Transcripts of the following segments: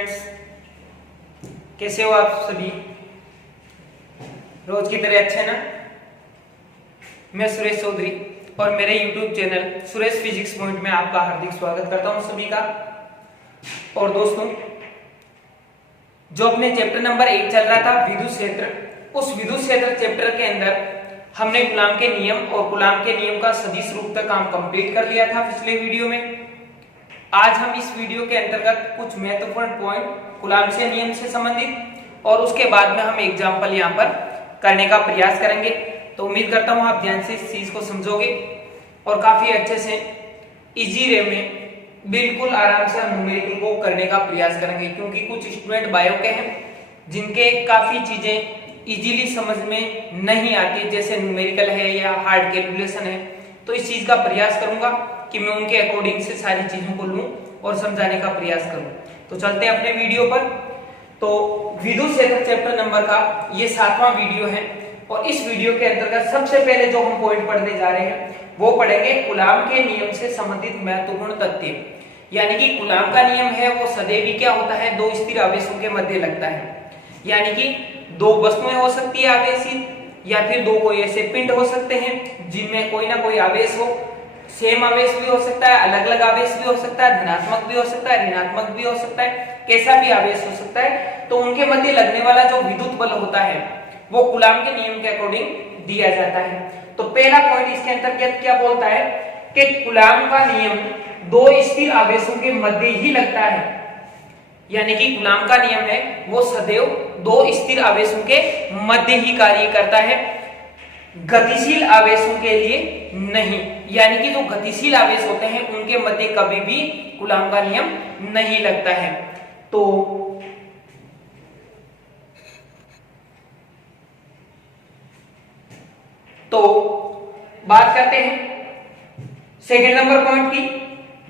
Students, कैसे हो आप सभी? रोज की तरह अच्छे ना? मैं सुरेश चौधरी और मेरे YouTube channel Suresh physics point में आपका हार्दिक स्वागत करता हूं सभी का। और दोस्तों, जो अपने चैप्टर नंबर 1 चल रहा था विद्युत क्षेत्र, उस विद्युत क्षेत्र चैप्टर के अंदर हमने कूलाम के नियम और कूलाम के नियम का सदिश रूप तक काम कंप्लीट कर लिया था पिछले वीडियो में। आज हम इस वीडियो के अंतर्गत कुछ महत्वपूर्ण पॉइंट कूलाम से नियम से संबंधित और उसके बाद में हम एग्जाम्पल यहाँ पर करने का प्रयास करेंगे। तो उम्मीद करता हूँ आप ध्यान से इस चीज को समझोगे और काफी अच्छे से इजी वे में बिल्कुल आराम से हम न्यूमेरिकल को करने का प्रयास करेंगे, क्योंकि कुछ स्टूडेंट बायो के हैं जिनके काफी चीजें इजीली समझ में नहीं आती, जैसे न्यूमेरिकल है या हार्ड कैलकुलेशन है। तो इस चीज का प्रयास करूंगा कि मैं उनके अकॉर्डिंग से सारी चीजों को लूं और समझाने का प्रयास करूं। तो चलते हैं अपने वीडियो पर। तो विद्युत क्षेत्र चैप्टर नंबर का ये 7वां वीडियो है और इस वीडियो के अंतर्गत सबसे पहले जो हम पॉइंट पढ़ने जा रहे हैं वो पढ़ेंगे कूलाम के नियम से संबंधित महत्वपूर्ण तथ्य। यानी कि कूलाम का नियम है वो सदैव ही क्या होता है, दो स्थिर आवेशों के मध्य लगता है। यानी कि दो वस्तुएं हो सकती है आवेशित, या फिर दो कोई ऐसे पिंड हो सकते हैं जिनमें कोई ना कोई आवेश हो। सेम आवेश भी हो सकता है, अलग अलग आवेश भी हो सकता है, धनात्मक भी हो सकता है, ऋणात्मक भी हो सकता है, कैसा भी आवेश हो सकता है। तो उनके मध्य लगने वाला जो विद्युत बल होता है वो कूलाम के नियम के अकॉर्डिंग दिया जाता है। तो पहला पॉइंट इसके अंतर्गत क्या बोलता है कि कूलाम का नियम दो स्थिर आवेशों के मध्य ही लगता है। यानी कि कूलाम का नियम है वो सदैव दो स्थिर आवेशों के मध्य ही कार्य करता है, गतिशील आवेशों के लिए नहीं। यानी कि जो गतिशील आवेश होते हैं उनके मध्य कभी भी कूलाम का नियम नहीं लगता है। तो बात करते हैं सेकंड नंबर पॉइंट की।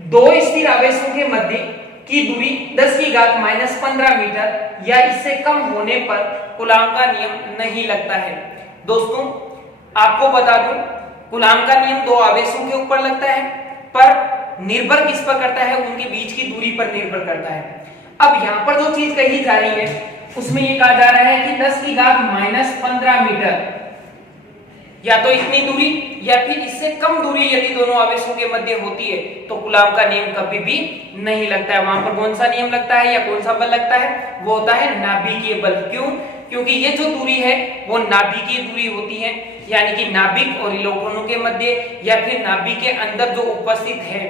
दो स्थिर आवेशों के मध्य की दूरी 10⁻⁻15 मीटर या इससे कम होने पर कूलाम का नियम नहीं लगता है। दोस्तों, आपको बता दूं, कूलाम का नियम दो आवेशों के ऊपर लगता है, पर निर्भर किस पर करता है, उनके बीच की दूरी पर निर्भर करता है। अब यहाँ पर जो चीज कही जा रही है उसमें ये कहा जा रहा है कि 10⁻⁻15 मीटर या तो इतनी दूरी या फिर इससे कम दूरी यदि दोनों आवेशों के मध्य होती है तो कूलाम का नियम कभी भी नहीं लगता है। वहां पर कौन सा नियम लगता है या कौन सा बल लगता है? वो होता है नाभिकीय बल। क्यों? क्योंकि ये जो दूरी है वो नाभिकीय दूरी होती है। यानी कि नाभिक और इलेक्ट्रॉनों के मध्य या फिर नाभिक के अंदर जो उपस्थित है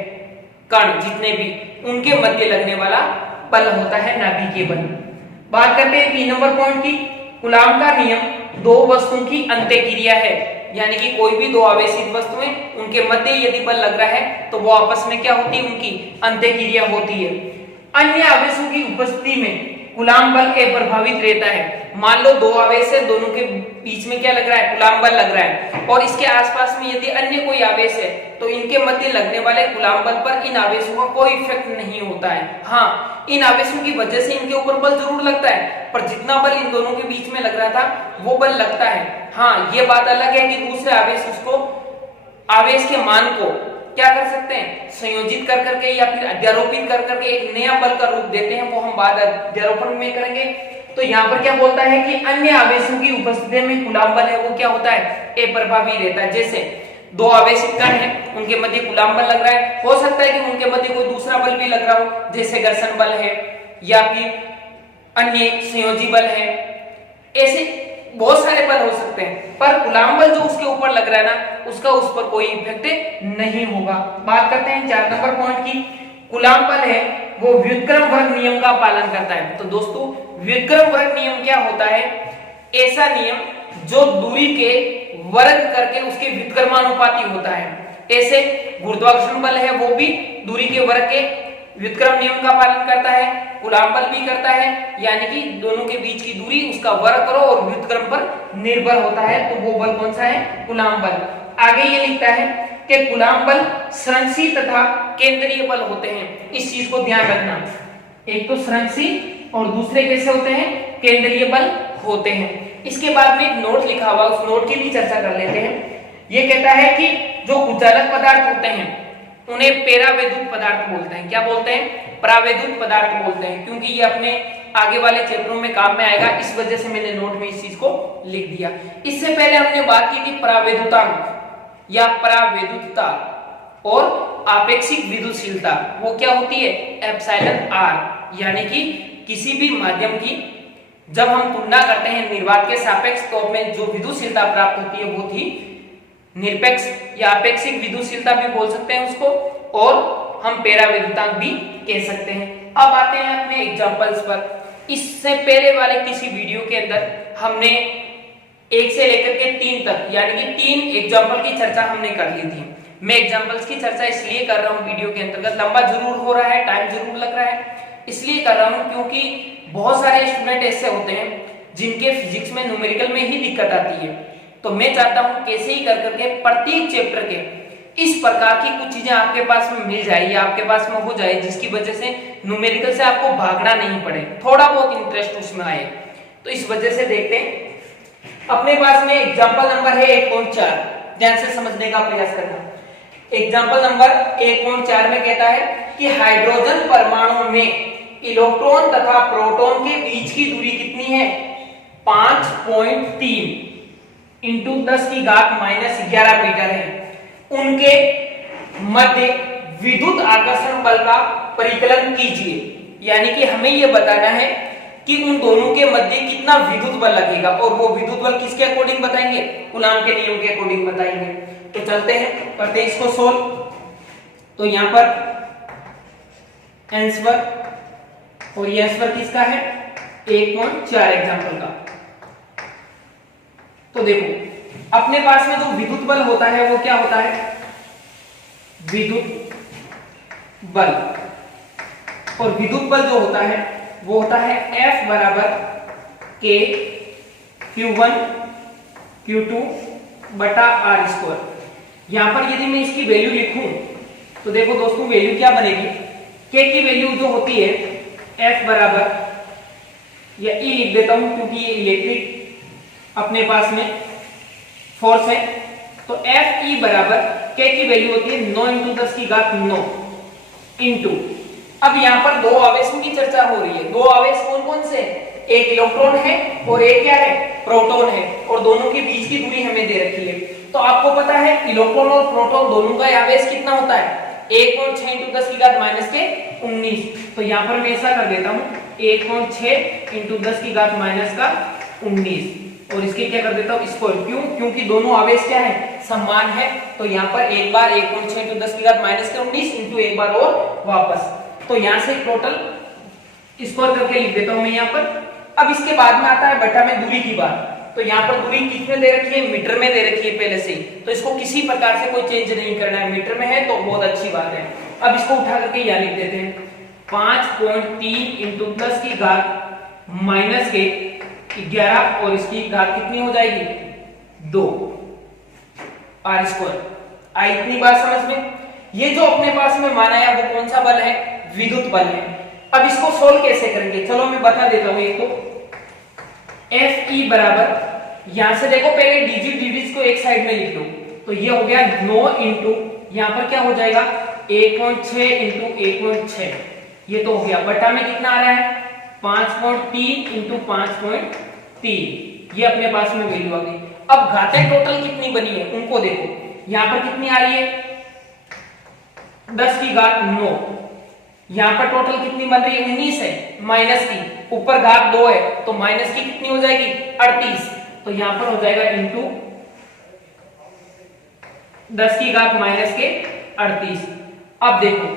कण जितने भी, उनके मध्य लगने वाला बल होता है नाभिकीय बल। बात करते हैं 3 नंबर पॉइंट की। कूलाम का नियम दो वस्तुओं की अंतःक्रिया है। यानी कि कोई भी दो आवेशित वस्तुएं, उनके मध्य यदि बल लग रहा है तो वो आपस में क्या होती है, उनकी अंतःक्रिया होती है। अन्य आवेशों की उपस्थिति में कूलाम बल अप्रभावित रहता है। मान लो दो आवेश है, दोनों के बीच में क्या लग रहा है, कूलाम बल लग रहा है, और इसके आसपास में यदि अन्य कोई आवेश है तो इनके मध्य लगने वाले कूलाम बल पर इन आवेशों का कोई इफेक्ट नहीं होता है। हाँ, इन आवेशों की वजह से इनके ऊपर बल जरूर लगता है, पर जितना बल इन दोनों के बीच में लग रहा था वो बल लगता है। हाँ, ये बात अलग है कि दूसरे आवेश उसको आवेश के मान को क्या कर सकते हैं, संयोजित कर करके या फिर अध्यारोपित कर करके एक नया बल का रूप देते हैं, वो हम बाद अध्यारोपण में करेंगे। तो यहाँ पर क्या बोलता है कि अन्य आवेशों की उपस्थिति में कूलाम बल है वो क्या होता है, अप्रभावी रहता है। जैसे दो आवेशित कण है, उनके मध्य कूलाम बल लग रहा है, हो सकता है कि उनके मध्य कोई दूसरा बल भी लग रहा हो, जैसे घर्षण बल है या फिर अन्य संयोजी बल है। ऐसे बहुत सारे बल हो सकते हैं, पर कूलाम बल जो उसके ऊपर लग रहा है ना, उसका उस पर कोई इफेक्ट नहीं होगा। बात करते हैं 4 नंबर पॉइंट की। कूलाम बल है वो व्युत्क्रम वर्ग नियम का पालन करता है। तो दोस्तों, व्युत्क्रम वर्ग नियम क्या होता है? ऐसा नियम जो दूरी के वर्ग करके उसके व्युत्क्रमानुपाती होता है। ऐसे गुरुत्वाकर्षण बल है वो भी दूरी के वर्ग के व्युत्क्रम नियम का पालन करता है, कूलाम बल भी करता है। यानी कि दोनों के बीच की दूरी उसका वर्ग करो और व्युत्क्रम पर निर्भर होता है, तो वो बल कौन सा है, कूलाम बल। आगे ये लिखता है कि कूलाम बल संरक्षी तथा केंद्रीय बल होते हैं। इस चीज को ध्यान रखना, एक तो संरक्षी और दूसरे कैसे होते हैं, केंद्रीय बल होते हैं। इसके बाद में एक नोट लिखा हुआ, उस नोट की भी चर्चा कर लेते हैं। ये कहता है कि जो कुचालक पदार्थ होते हैं उन्हें पेरावैद्युत पदार्थ बोलते हैं। क्या बोलते हैं? प्रावैद्युत पदार्थ बोलते हैं, क्योंकि ये अपने आगे वाले चैप्टरों में काम में आएगा, इस वजह से मैंने नोट में इस चीज को लिख दिया। इससे पहले हमने बात की थी प्रावैद्युतांक या प्रावैद्युतता और आपेक्षिक विद्युतशीलता। वो क्या होती है? एप्सिलॉन आर, यानी कि किसी भी माध्यम की जब हम तुलना करते हैं निर्वात के सापेक्ष तो हमें जो विद्युतशीलता प्राप्त होती है वो थी निरपेक्ष या आपेक्षिक विद्युतशीलता भी बोल सकते हैं उसको, और हम परावैद्युतांक भी कह सकते हैं। अब आते हैं अपने एग्जांपल्स पर। इससे पहले वाले किसी वीडियो के अंदर हमने 1 से लेकर के 3 तक यानी कि 3 एग्जांपल की चर्चा हमने कर ली थी। मैं एग्जांपल्स की चर्चा इसलिए कर रहा हूं वीडियो के अंतर्गत, लंबा जरूर हो रहा है, टाइम जरूर लग रहा है, इसलिए कर रहा हूं क्योंकि बहुत सारे स्टूडेंट ऐसे होते हैं जिनके फिजिक्स में न्यूमेरिकल में ही दिक्कत आती है। तो मैं चाहता हूं कैसे ही कर करके प्रत्येक चैप्टर के इस प्रकार की कुछ चीजें आपके पास में मिल जाए या आपके पास में हो जाए, जिसकी वजह से न्यूमेरिकल से आपको भागना नहीं पड़े, थोड़ा बहुत इंटरेस्ट उसमें आए। तो इस वजह से देखते हैं, अपने पास में एग्जांपल नंबर है 1.4, ध्यान से समझने का प्रयास करना। एग्जांपल नंबर 1.4 में कहता है कि हाइड्रोजन परमाणु में इलेक्ट्रॉन तथा प्रोटॉन के बीच की दूरी कितनी है? 5.3 इंटू 10⁻⁻11 मीटर है। उनके मध्य विद्युत आकर्षण बल का परिकलन कीजिए, यानी कि हमें यह बताना है कि उन दोनों के मध्य कितना विद्युत बल लगेगा, और वो विद्युत बल किसके अकॉर्डिंग बताएंगे? कूलॉम के नियम के अकॉर्डिंग बताएंगे। तो चलते हैं, करते हैं इसको सोल्व। तो यहां पर आंसर और ये आंसर किसका है? 1.4 एग्जांपल का। तो देखो अपने पास में जो विद्युत बल होता है वो क्या होता है? विद्युत बल, और विद्युत बल जो होता है वो होता है F बराबर K Q1 Q2 बटा R स्क्वायर। यहां पर यदि मैं इसकी वैल्यू लिखूं तो देखो दोस्तों वैल्यू क्या बनेगी? K की वैल्यू जो होती है F बराबर, या E लिख देता हूं क्योंकि ये इलेक्ट्रिक अपने पास में फोर्स है, तो F E बराबर K की वैल्यू होती है 9 इंटू 10⁹ इंटू, अब यहां पर दो आवेशों की चर्चा हो रही है। दो आवेश कौन कौन से? एक इलेक्ट्रॉन है और एक क्या है? प्रोटॉन है, और दोनों के बीच की दूरी हमें दे रखी है। तो आपको पता है इलेक्ट्रॉन और प्रोटॉन दोनों का आवेश कितना होता है? 1.6 इंटू 10⁻⁻19। तो यहां पर मैं ऐसा कर देता हूं 1.6 इंटू 10⁻⁻19, और इसके क्या कर देता हूं स्क्वायर। क्यों? क्योंकि दोनों आवेश क्या है? समान है। तो यहां पर एक बार 1.6 इंटू 10⁻⁻19 इंटू एक बार और वापस, तो यहां से टोटल स्क्वायर करके लिख देता हूं मैं यहां पर। अब इसके बाद में आता है बटा में दूरी की बात। तो यहां पर दूरी कितने दे रखी है? मीटर में दे रखी है पहले से, तो इसको किसी प्रकार से कोई चेंज नहीं करना है। मीटर में है तो बहुत अच्छी बात है। अब इसको उठा करके यहां लिख देते हैं 5.3 इंटू 10⁻⁻11, और इसकी घात कितनी हो जाएगी? 2 R स्क्वायर। आई इतनी बात समझ में? ये जो अपने पास में माना है वो कौन सा बल है? विद्युत बल है। अब इसको सोल्व कैसे करेंगे? चलो मैं बता देता हूं। एक तो F E बराबर, यहां से देखो पहले डिजिट को एक साइड में लिख लो, तो ये हो गया 9 इंटू, यहां पर क्या हो जाएगा? 1.6 इंटू 1.6, ये तो हो गया। बटा में कितना आ रहा है? 5.3 इंटू 5.3, ये अपने पास में वैल्यू आ गई। अब घातें टोटल कितनी बनी है उनको देखो, यहां पर कितनी आ रही है? 10⁻9। यहां पर टोटल कितनी बन रही है? 19 है, माइनस की, ऊपर घात 2 है, तो माइनस की कितनी हो जाएगी? 38। तो यहां पर हो जाएगा इंटू 10⁻⁻38। अब देखो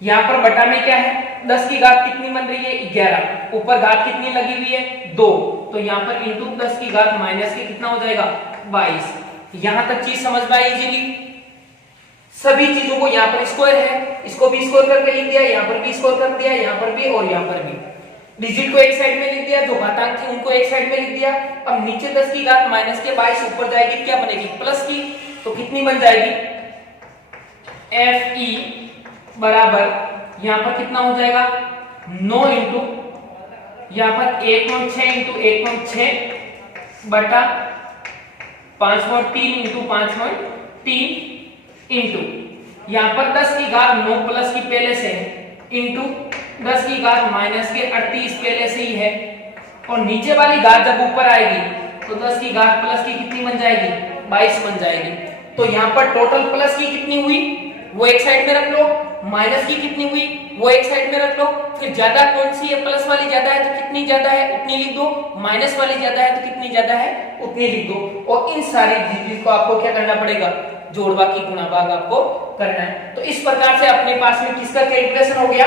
यहां पर बटा में क्या है? 10 की घात कितनी बन रही है? 11, ऊपर घात कितनी लगी हुई है? 2, तो यहां पर इंटू 10⁻⁻ के कितना हो जाएगा? 22। यहां तक चीज समझ में आई इजीली? सभी चीजों को यहां पर स्क्वायर है, इसको भी स्क्वायर करके लिख दिया, यहां पर भी स्क्वायर कर दिया, यहां पर भी और यहां पर भी। डिजिट को एक साइड में लिख दिया, जो घातांक थी उनको एक साइड में लिख दिया। अब नीचे 10⁻⁻22, ऊपर जाएगी क्या बनेगी? प्लस की, तो कितनी बन जाएगी? F E बराबर यहां पर कितना हो जाएगा? 9 इंटू, यहां पर 1.6 इंटू 1.6 बटा 5.3 इंटू 5.3 इंटू, यहां पर 10⁻9 प्लस की पहले से है इंटू 10 की घात माइनस के 38 पहले से ही है, और नीचे वाली घात जब ऊपर आएगी तो 10 की घात प्लस की कितनी बन जाएगी, 22 बन जाएगी। तो यहाँ पर टोटल प्लस की कितनी हुई वो एक साइड में रख लो, माइनस की कितनी हुई वो एक साइड में रख लो, फिर ज्यादा कौन सी है, प्लस वाली ज्यादा है तो कितनी ज्यादा है उतनी लिख दो, माइनस वाली ज्यादा है तो कितनी ज्यादा है उतनी लिख दो। और इन सारी चीज को आपको क्या करना पड़ेगा, जोड़ बाकी गुणा भाग आपको करना है। तो इस प्रकार से अपने पास में किसका कैलकुलेशन हो गया,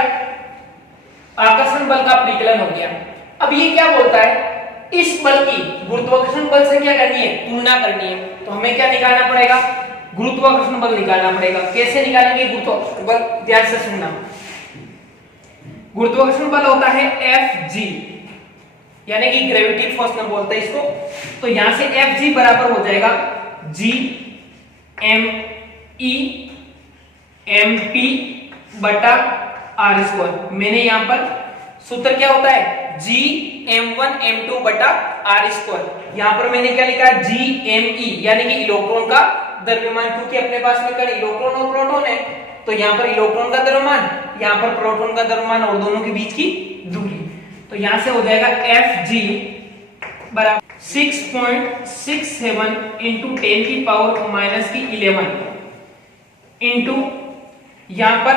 आकर्षण बल का परिकलन हो गया। अब ये क्या बोलता है, इस बल की गुरुत्वाकर्षण बल से क्या करनी है, तुलना करनी है। तो हमें क्या निकालना पड़ेगा, गुरुत्वाकर्षण बल निकालना पड़ेगा। कैसे निकालेंगे गुरुत्वाकर्षण बल, ध्यान से सुनना। गुरुत्वाकर्षण बल होता है Fg, यानी कि ग्रेविटी फोर्स में बोलते हैं इसको। तो यहां से Fg बराबर हो जाएगा G m e mp बटा r स्क्वायर। मैंने यहां पर सूत्र क्या होता है, G m1 m2 बटा r स्क्वायर। यहां पर मैंने क्या लिखा, G me यानी कि इलेक्ट्रॉन का द्रव्यमान, क्योंकि अपने पास में कण इलेक्ट्रॉन और प्रोटॉन है, तो यहाँ पर इलेक्ट्रॉन का द्रव्यमान, यहाँ पर प्रोटॉन का द्रव्यमान और दोनों के बीच की दूरी। तो यहां से हो जाएगा Fg बराबर 6.67 इंटू 10 की पावर माइनस की 11 इंटू, यहां पर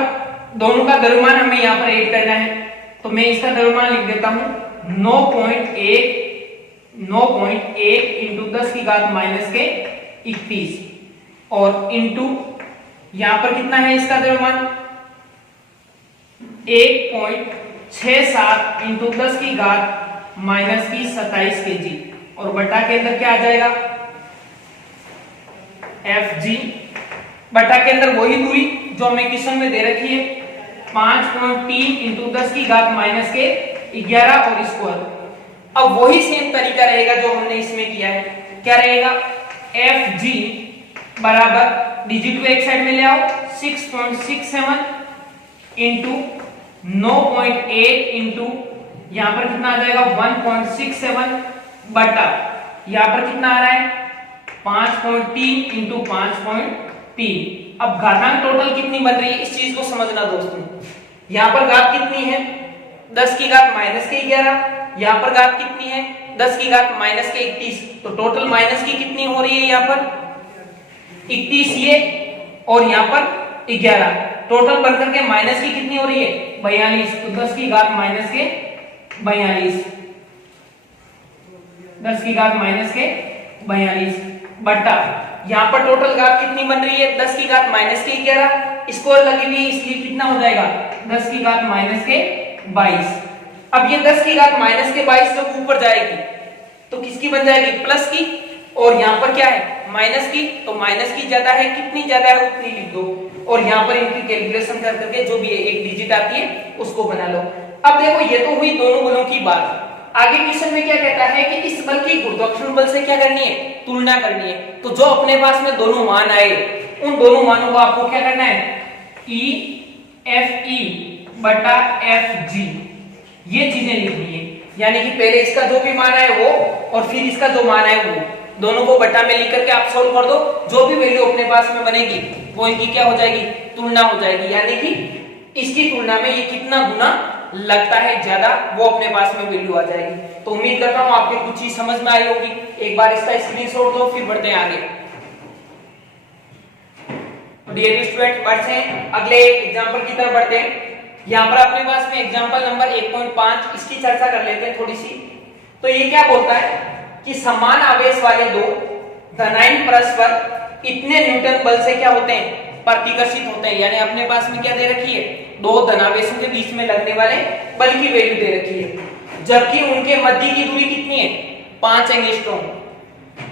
दोनों का द्रव्यमान हमें यहां पर ऐड करना है, तो मैं इसका द्रव्यमान लिख देता हूं 9.1 इंटू 10 की घात माइनस के 31, और इंटू यहां पर कितना है इसका द्रव्यमान 1.67 इंटू 10 की घात माइनस की 27 केजी, और बटा के अंदर क्या आ जाएगा, Fg बटा के अंदर वही दूरी जो हमें क्वेश्चन में दे रखी है 5.3 इंटू 10 की घात माइनस के 11 और स्क्वायर। अब वही सेम तरीका रहेगा जो हमने इसमें किया है, क्या रहेगा, Fg बराबर डिजिट को एक साइड में ले आओ, 6.67 इंटू 9.8 इंटू यहां पर कितना आ जाएगा 1.67 बटा यहां पर कितना आ रहा है 5.3 इंटू 5.3। अब घातांक टोटल कितनी बन रही है इस चीज को समझना दोस्तों। यहां पर घात कितनी है 10 की घात माइनस के 11, यहां पर घात कितनी है 10 की घात माइनस के 31, तो टोटल माइनस की कितनी हो रही है यहां पर 31 ये, और यहां पर 11, टोटल बनकर के माइनस की कितनी हो रही है 42, तो 10 की घात माइनस के 42, 10 की घात माइनस के 42 बटा यहां पर टोटल घात कितनी बन रही है 10 की घात माइनस के 11, स्क्वायर लगी हुई इसलिए कितना हो जाएगा 10 की घात माइनस के 22। अब ये 10 की घात माइनस के 22 जब ऊपर जाएगी तो किसकी बन जाएगी प्लस की, और यहाँ पर क्या है माइनस की, तो माइनस की ज्यादा है, कितनी ज्यादा है उतनी लिख दो, और यहाँ पर इनकी कैलकुलेशन कर करके जो भी एक डिजिट आती है उसको बना लो। अब देखो ये तो हुई दोनों बलों की बात। आगे क्वेश्चन में क्या कहता है कि इस बल की गुरुत्वाकर्षण बल से क्या करनी है तुलना करनी है। तो जो अपने पास में दोनों मान आए उन दोनों मानों को आपको क्या करना है E Fe बटा Fg ये चीजें लिखनी है, यानी कि पहले इसका जो भी मान है वो और फिर इसका जो मान है वो, दोनों को बटा में लिख करके आप सॉल्व कर दो, जो भी वैल्यू अपने पास में बनेगी वो इनकी क्या हो जाएगी तुलना हो जाएगी, यानी कि इसकी तुलना में ये कितना गुना लगता है ज्यादा वो अपने पास में वैल्यू आ जाएगी। तो उम्मीद करता हूं आपको कुछ चीज समझ में आई होगी। एक बार इसका स्क्रीनशॉट दो फिर बढ़ते हैं आगे। डियर स्टूडेंट बढ़ते हैं अगले एग्जांपल की तरफ बढ़ते हैं। यहाँ पर अपने पास में एग्जांपल नंबर 1.5 इसकी चर्चा कर लेते हैं थोड़ी सी। तो ये क्या बोलता है कि समान आवेश वाले दो धनायन परस्पर इतने न्यूटन बल से क्या होते हैं प्रतिकर्षित होते हैं, यानी अपने पास में क्या दे रखी है दो धनावेशों के बीच में लगने वाले बल की वैल्यू दे रखी है, जबकि उनके मध्य की दूरी कितनी है 5 एंगस्ट्रॉम।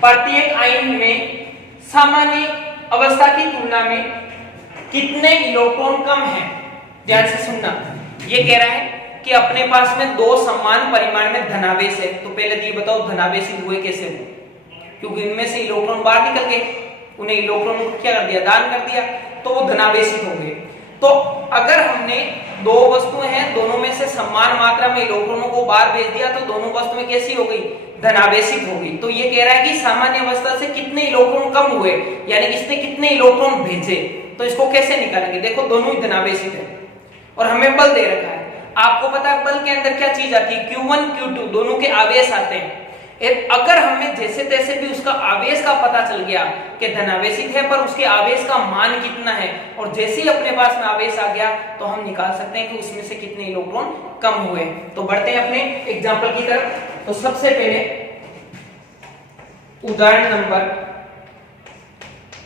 प्रत्येक आयन में सामान्य अवस्था की तुलना में कितने इलेक्ट्रॉन कम है। ध्यान से सुनना, ये कह रहा है कि अपने पास में दो समान परिमाण में धनावेश है, तो पहले ये बताओ धनावेशित हुए कैसे हुए, क्योंकि इनमें से इलेक्ट्रॉन बाहर निकल गए, उन्हें इलेक्ट्रॉन को क्या कर दिया दान कर दिया, तो वो धनावेशित हो गए। तो अगर हमने दो वस्तुएं हैं दोनों में से समान मात्रा में इलेक्ट्रॉनों को बाहर भेज दिया तो दोनों वस्तुएं कैसी हो गई धनावेशित हो गई। तो ये कह रहा है कि सामान्य अवस्था से कितने इलेक्ट्रॉन कम हुए, यानी कि इसने कितने इलेक्ट्रॉन भेजे, तो इसको कैसे निकालेंगे। देखो दोनों ही धनावेशित है और हमें बल दे रखा है। आपको पता है बल के अंदर क्या चीज आती है, Q1 Q2 दोनों के आवेश आते हैं। अगर हमें जैसे तैसे भी उसका आवेश का पता चल गया कि धनावेशित है पर उसके आवेश का मान कितना है, और जैसे ही अपने पास में आवेश आ गया तो हम निकाल सकते हैं कि उसमें से कितने इलेक्ट्रॉन कम हुए। तो बढ़ते हैं अपने एग्जाम्पल की तरफ। तो सबसे पहले उदाहरण नंबर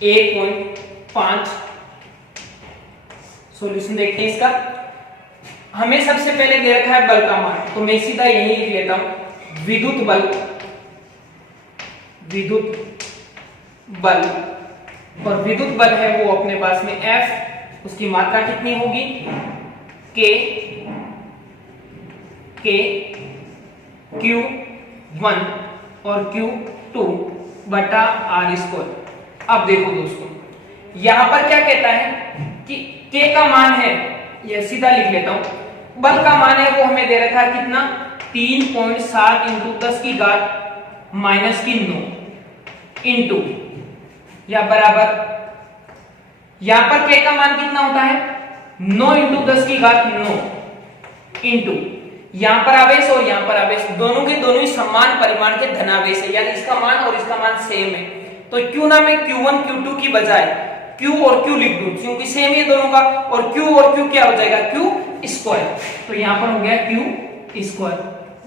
1.5 सॉल्यूशन देखते हैं इसका। हमें सबसे पहले दे रखा है बल का मान, तो मैं सीधा यही लिख लेता हूं, विद्युत बल और विद्युत बल है वो अपने पास में F, उसकी मात्रा कितनी होगी Q1 और Q2 बटा r²। अब देखो दोस्तों यहां पर क्या कहता है कि K का मान है, ये सीधा लिख लेता हूं, बल का मान है वो हमें दे रखा है कितना 3.7 × 10⁻⁹ इंटू या बराबर, यहां पर K का मान कितना होता है 9 × 10⁹ इंटू यहां पर आवेश और यहां पर आवेश, दोनों के दोनों ही समान परिमाण के धनावेश है, यानी इसका मान और इसका मान सेम है। तो क्यों ना मैं Q1 Q2 की बजाय Q और Q लिख दूं, क्योंकि सेम है दोनों का, और Q क्या हो जाएगा Q²। तो यहां पर हो गया Q²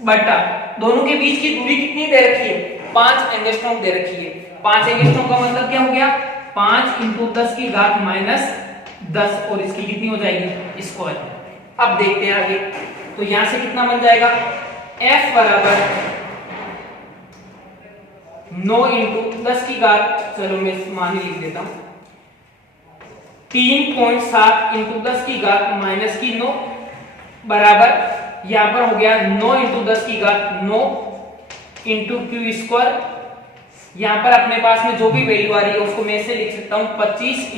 बटा दोनों के बीच की दूरी कितनी दे रखी है 5 एंगस्ट्रॉम दे रखी है। 5 एंगस्ट्रॉम का मतलब क्या हो गया 5 × 10⁻⁻10 और इसकी कितनी हो जाएगी स्क्वायर। अब देखते हैं आगे, तो यहां से कितना बन जाएगा F बराबर 9 × 10⁻, चलो मैं मान ही लिख देता हूं 3.7 × 10⁻⁹ बराबर, यहां पर हो गया 9 × 10⁻⁹ इंटू Q²। यहां पर अपने पास में जो भी वैल्यू आ रही है उसको मैं से लिख सकता हूं 25 ×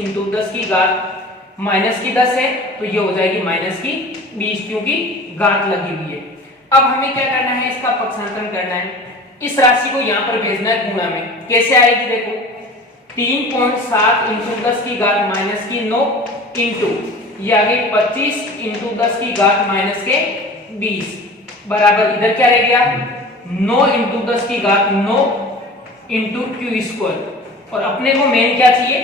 10⁻⁻10 है, तो ये हो जाएगी -20 क्योंकि घात लगी हुई है। अब हमें क्या करना है, इसका पक्षांतरण करना है, इस राशि को यहां पर भेजना है गुणा में। कैसे आएगी देखो 3.7 × 10⁻⁻9 इंटू ये आ गई 25 × 10⁻⁻20 बराबर, इधर क्या रह गया 9 × 10⁻9 इंटू Q²। और अपने को मेन क्या चाहिए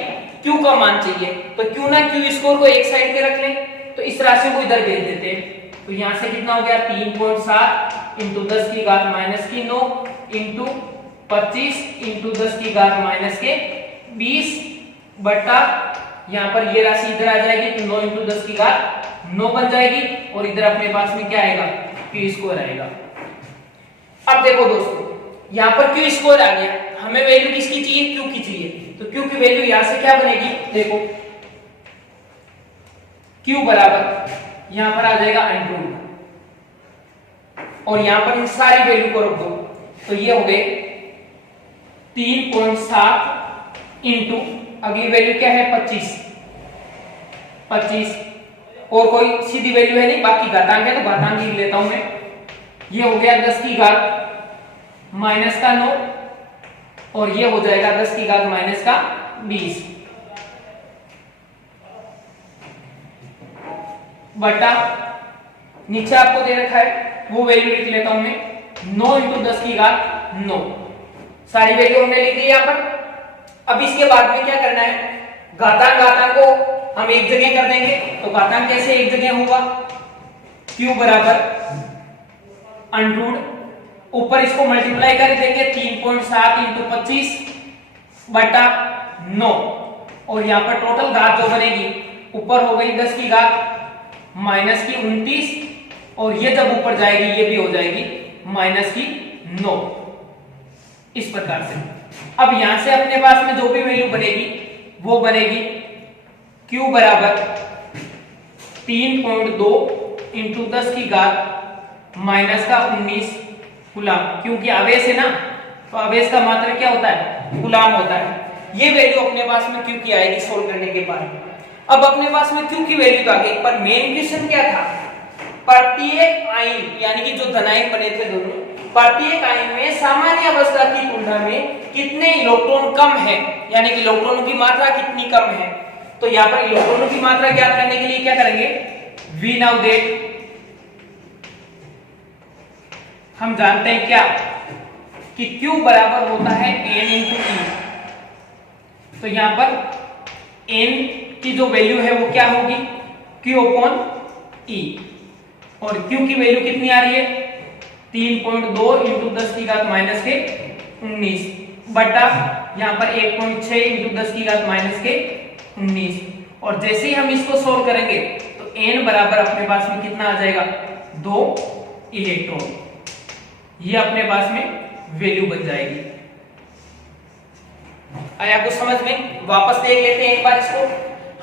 Q का मान चाहिए, तो क्यों ना Q² को एक साइड पे रख लें, तो इस राशि को इधर भेज देते हैं। तो यहां से कितना हो गया 3.7 × 10⁻⁻9 इंटू 25 × 10⁻⁻20 बटा, यहां पर ये राशि इधर आ जाएगी तो 9 × 10⁻9 बन जाएगी, और इधर अपने पास में क्या आएगा Q² आएगा। अब देखो दोस्तों यहां पर Q² आ गया, हमें वैल्यू किसकी चाहिए Q की चाहिए, तो Q की वैल्यू यहां से क्या बनेगी देखो Q बराबर यहां पर आ जाएगा √, और यहां पर इन सारी वैल्यू को रख दो, तो ये हो गए 3.7 इंटू अगली वैल्यू क्या है 25, और कोई सीधी वैल्यू है नहीं, बाकी घातांक है तो घातांक लिख लेता हूं मैं। ये हो गया 10⁻⁻9 और ये हो जाएगा 10⁻⁻20 बटा, नीचे आपको दे रखा है वो वैल्यू लिख लेता हूं मैं 9 × 10⁻9, सारी वैल्यू हमने लिख दी यहां पर। अब इसके बाद में क्या करना है, घातांक को हम एक जगह कर देंगे, तो घातांक कैसे एक जगह होगा Q बराबर √, ऊपर इसको मल्टीप्लाई कर देंगे 3.7 × 25 बटा 9, और यहां पर टोटल घात जो बनेगी ऊपर हो गई 10⁻⁻29, और ये जब ऊपर जाएगी ये भी हो जाएगी -9, इस प्रकार से। अब यहां से अपने पास में जो भी वैल्यू बनेगी वो बनेगी Q बराबर 3.2 × 10⁻⁻19 कूलाम, क्योंकि आवेश है ना, तो आवेश का मात्रा क्या होता है कूलाम होता है। ये वैल्यू अपने पास में Q की आएगी सोल्व करने के बाद। अब अपने पास में Q की वैल्यू तो आ गई, पर मेन क्वेश्चन क्या था, प्रत्येक आयन यानी कि जो धनायन बने थे दोनों, प्रत्येक आयन में सामान्य अवस्था की तुलना में कितने इलेक्ट्रॉन कम है, यानी कि इलेक्ट्रॉनों की मात्रा कितनी कम है। तो यहाँ पर इलेक्ट्रॉनों की मात्रा ज्ञात करने के लिए क्या करेंगे, वी नाउ दैट हम जानते हैं क्या कि Q बराबर होता है N इंटू E। तो यहां पर N की जो वैल्यू है वो क्या होगी Q अपॉन E, और Q की वैल्यू कितनी आ रही है 3.2 इंटू 10 की घात माइनस के 19 बटा यहां पर 1.6 इंटू 10 की घात माइनस के 19। और जैसे ही हम इसको सोल्व करेंगे तो N बराबर अपने पास में कितना आ जाएगा 2 इलेक्ट्रॉन, ये अपने पास में वैल्यू बन जाएगी। आया कुछ समझ में? वापस देख लेते हैं एक बार इसको।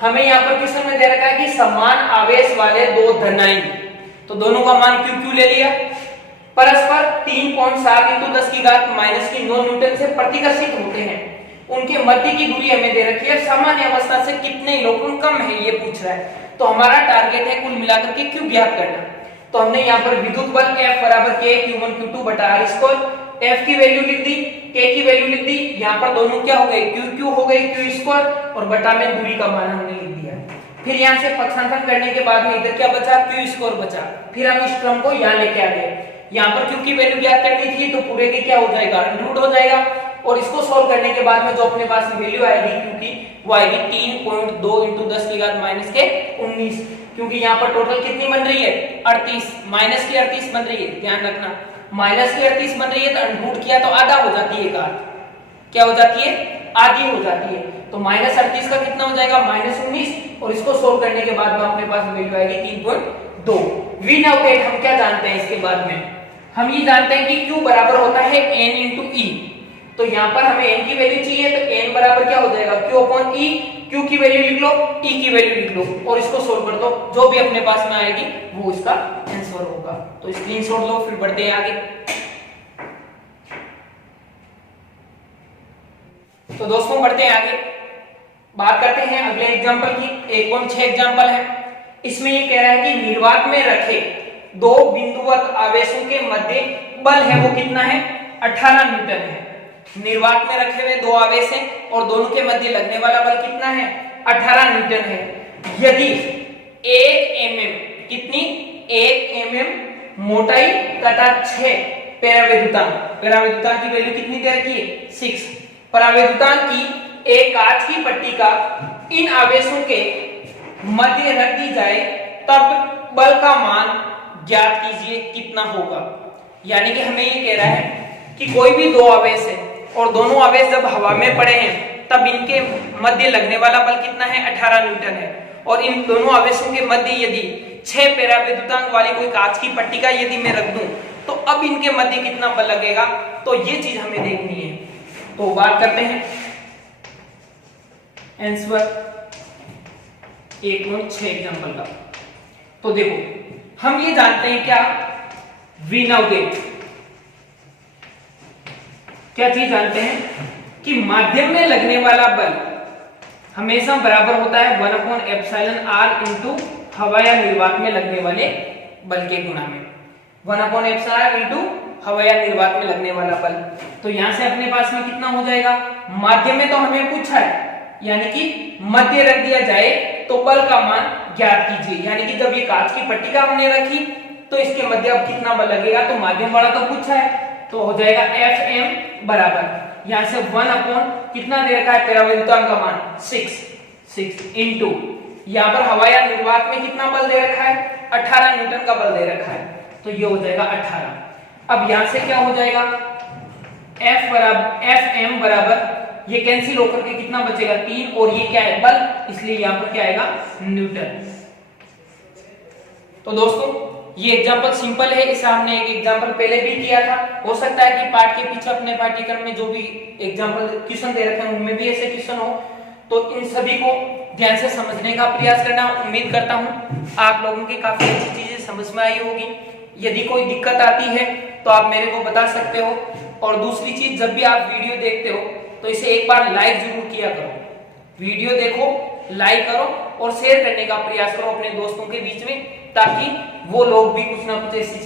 हमें यहाँ पर क्वेश्चन में दे रखा है कि समान आवेश वाले दो धनायन, तो दोनों का मान Q ले लिया, परस्पर 3.7 इंटू 10 की घात माइनस की 9 न्यूटन से प्रतिकर्षित होते हैं। उनके मध्य की दूरी हमें दे रखी है, सामान्य अवस्था से कितने इलेक्ट्रॉन कम है ये पूछ रहा है। तो हमारा टारगेट है कुल मिलाकर के Q ज्ञात करना। तो हमने यहाँ पर विद्युत बल F बराबर K Q1 Q2 बटा R स्क्वायर, F की वैल्यू लिख दी, K की वैल्यू लिख दी, यहाँ पर दोनों क्या हो गए Q हो गई Q स्क्वायर, और बटा में दूरी का मान हमने लिख दिया। फिर यहाँ से पक्षांतरण करने के बाद में इधर क्या बचा Q स्क्वायर बचा। फिर हम इस टर्म को यहाँ लेके आ गए। यहाँ पर Q की वैल्यू ज्ञात करनी थी, तो पूरे के क्या हो जाएगा रूट हो जाएगा, और इसको सोल्व करने के बाद में जो अपने पास वैल्यू आएगी Q की वो आएगी 3.2 इंटू 10 की घात माइनस के 19, क्योंकि यहाँ पर टोटल कितनी बन रही है 38, माइनस की 38 बन रही है, ध्यान रखना माइनस की 38 बन रही है, तो रूट किया तो आधा हो जाती है, एक आध क्या हो जाती है आधी हो जाती है। तो माइनस 38 का कितना हो जाएगा -19, और इसको सोल्व करने के बाद में अपने पास वैल्यू आएगी 3.2। वी नाउ दैट हम क्या जानते हैं इसके बाद में, हम ये जानते हैं कि Q बराबर होता है N इंटू E। तो यहाँ पर हमें N की वैल्यू चाहिए, तो N बराबर क्या हो जाएगा Q अपॉन E। Q की वैल्यू लिख लो, E की वैल्यू लिख लो, और इसको सोल्व कर दो, जो भी अपने पास में आएगी वो इसका आंसर होगा। तो स्क्रीनशॉट लो, फिर बढ़ते हैं आगे। तो दोस्तों बढ़ते हैं आगे, बात करते हैं अगले एग्जांपल की। 1.6 एग्जांपल है, इसमें ये कह रहा है कि निर्वात में रखे दो बिंदुवत आवेशों के मध्य बल है वो कितना है 18 न्यूटन है। निर्वात में रखे हुए दो आवेश हैं और दोनों के मध्य लगने वाला बल कितना है 18 न्यूटन है। यदि 1 mm कितनी 1 mm मोटाई तथा 6 परावैद्युतांक की वैल्यू कितनी दे रखी है 6 परावैद्युतांक की एक कांच की पट्टी का इन आवेशों के मध्य रख दी जाए, तब बल का मान ज्ञात कीजिए कितना होगा। यानी कि हमें ये कह रहा है कि कोई भी दो आवेश है और दोनों आवेश जब हवा में पड़े हैं तब इनके मध्य लगने वाला बल कितना है 18 न्यूटन है, और इन दोनों आवेशों के मध्य यदि 6 परावैद्युतांक वाली कोई कांच की पट्टी का यदि मैं रख दूं तो अब इनके मध्य कितना बल लगेगा, तो ये चीज हमें देखनी है। तो बात करते हैं आंसर 1.6 एग्जांपल का। तो देखो हम ये जानते हैं क्या वी नाउ दैट, क्या चीज जानते हैं कि माध्यम में लगने वाला बल हमेशा बराबर होता है 1/एप्सिलॉन r इंटू हवा या निर्वात में लगने वाले बल के गुणा में। 1/एप्सिलॉन इंटू हवा या निर्वात में लगने वाला बल। तो यहां से अपने पास में कितना हो जाएगा, माध्यम में तो हमें पूछा है, यानी कि मध्य रख दिया जाए तो बल का मान ज्ञात कीजिए। यानी कि जब ये कांच की पट्टिका हमने रखी तो इसके मध्य अब कितना बल लगेगा, तो माध्यम वाला तो पूछा है, तो हो जाएगा Fm बराबर यहां से 1 कितना दे रखा है परावैद्युतांक का मान 6 इंटू यहां पर हवा या निर्वात में कितना बल दे रखा है 18 न्यूटन का बल दे रखा है, तो ये हो जाएगा 18। अब यहां से क्या हो जाएगा Fm बराबर ये कैंसिल होकर के कितना बचेगा 3, और ये क्या है बल, इसलिए यहां पर क्या आएगा न्यूटन। तो दोस्तों ये एग्जांपल सिंपल है, इसे हमने एक एग्जांपल पहले भी किया था। हो सकता है कि पाठ के पीछे अपने पाठ्यक्रम में जो भी एग्जांपल क्वेश्चन दे रखे हैं उनमें भी ऐसे क्वेश्चन हो, तो इन सभी को ध्यान से समझने का प्रयास करना। उम्मीद करता हूं आप लोगों की काफी अच्छी चीजें समझ में आई होगी। यदि कोई दिक्कत आती है तो आप मेरे को बता सकते हो, और दूसरी चीज जब भी आप वीडियो देखते हो तो इसे एक बार लाइक जरूर किया करो। वीडियो देखो, लाइक करो और शेयर करने का प्रयास करो अपने दोस्तों के बीच में, ताकि वो लोग भी कुछ ना कुछ ऐसी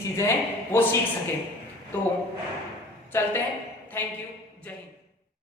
चीजें हैं वो सीख सके। तो चलते हैं, थैंक यू, जय हिंद।